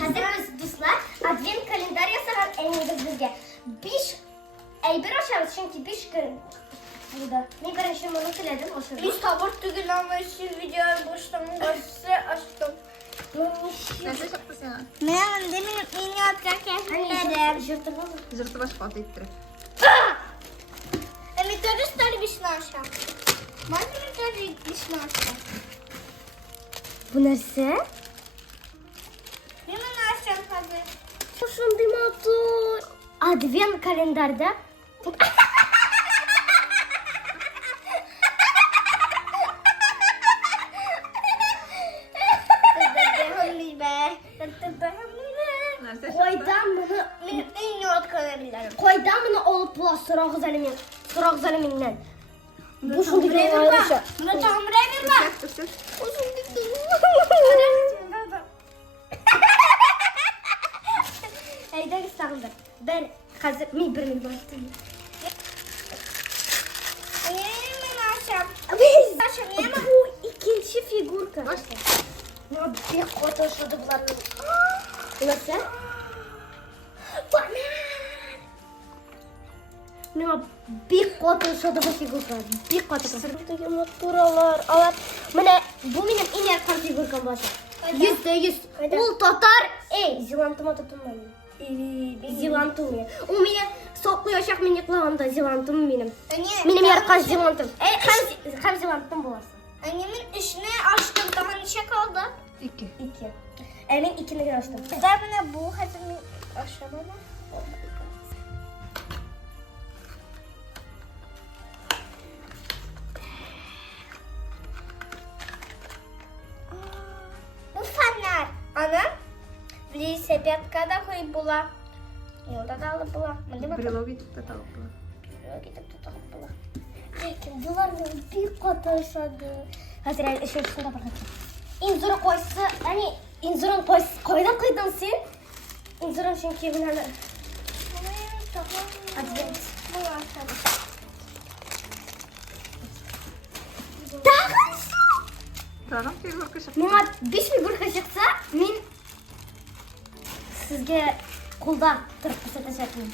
Hazır biz dostlar. Advent kalender yasaran elimiz bizge. 5 ay bir aşağısı çünkü 5 gün burada. Ne bir aşağısı onu söyledim o sırada. Biz tabut tügül ama şu videoyu boşluğunu başlığı açtım. Nerede çıktı sen? Ben demin beni atacak Hani jırtımı mı? Zırtı baş patı ittirip. Emiteris tane bir şnaşa. Ben emiteris bir şnaşa. Bu neresi? Hemen açacağım hadi. Şunday mı oldu? Advent kalenderde. Nerede çıktı? Koydan bunu En yol kalabilirim. koydan bunu olup bula sorak zaliminden. Bu şunday Buraya bir bir oluşu. bak. Bunu tam buraya bir bak. Dur, dur. Hayda gitsandır. Ben hazır mi birini başlayayım. Hemen açacağım. Biz bu ikinci figurka. Başla. Ya bir foto şurada bulandım. Nasıl? Bana. Ne bir foto şurada bu figurka. Bir foto. Şuradaki maturalar. Evet. Mene bu benim en yakın figurkam başa. %100. Ул татар. Ey, зилантыма тотынмайм. Зилантым мен. Ул менә соклы яшак мен йоклаганда зилантым минем. Минем яркан зилантым. Ey, һәм зилантым буласы. Annemin işini açtım. Daha neçe kaldı? 2. 2. Әмин 2-ни генә ачтым. Güzel bana bu hazır aşamada. Bu fanlar. Ana. Велосипедкада koyup bula. Yolda da alıp bula. Брелоги tuttu tavuk. Gidip tutalım bula. Ләкин булар бик катышады. Хәзер әле эшендә бар хәтта. Инзур койсы, әни инзурын койсы, кайдан кыйдың син? Инзурын чөнки менә Advent. Тагын су. Tağım figürka çıktı. Миңа 5 фигурка чыкса, мин сезгә кулда торып күрсәтәчәкмен.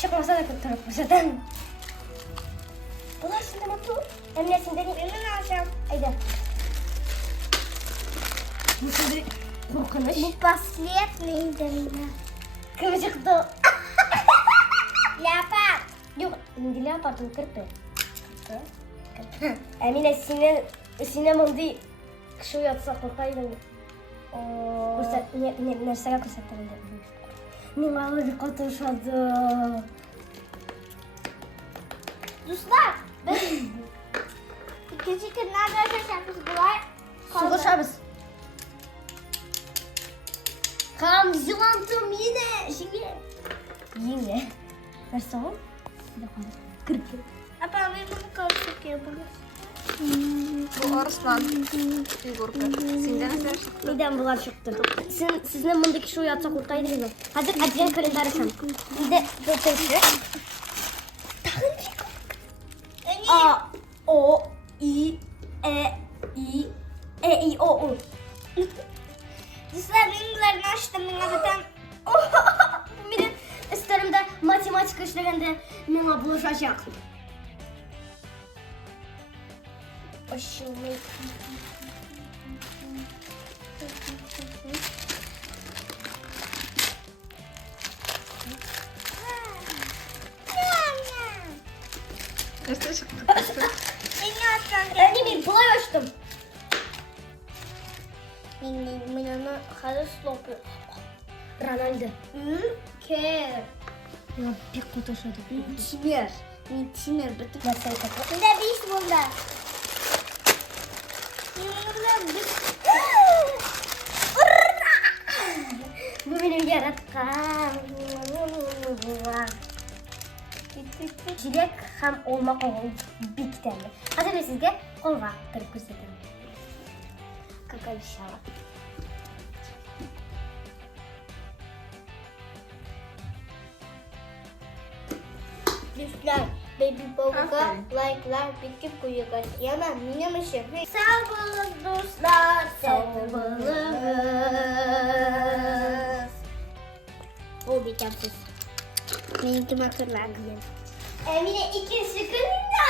Чыкмаса да торып күрсәтәм. Булар шунда матур. Әмма синдә ни? Hemen açacağım. Әйдә. Бу шундый куркыныч. Bu последний для меня. Кем чыкты? Leopard. Юк, инде леопард ул керпе. Әминә сине мондый кеше уятса курка идең. Күрсәт, нәрсәгә күрсәтер инде? Миңа бик катышады. Dostlar. İkinci günlerde arkadaşlar biz bulay. Сугышабыз. Кам зилантым йине, жиңе. Йине. Нәрсә ул? Керпе. Apa ben bunu karışık yapalım. Bu Arslan figürka. Senden eser çıktı. Нидән булар чыкты? Сезне мондый кеше уятса курка идегезме? Хәзер адвент календарь исән. Инде бөтенче. A, O, I, I, O. Dostlar benim bunlarını açtım. Ben zaten Bu benim isterimde matematika işlegende mena buluşacak. Aşılmayı. Nerede çıktı? beni açacağım. Öyle bir bulay açtım. Ben onu hazır slopu. Ronaldo. Ülker. Ya bir kutu şöyle. Mitiner. Mitiner. Bütün. Nasıl yapalım? Bunda bir iş bunda. Bunda bir. Bu benim yaratkan. Çilek hem olmak olun bir tane. Hazır ben sizge kolga kırıp göstereyim. Kaka bir şey var. Dostlar Baby Bowl'ga Aferin. like'lar bitip koyuyorlar. Yaman benim işim. Sağ olun dostlar. Sağ olunuz. O bitemsiz. Benimki hatırlar. Emine iki sıkılınca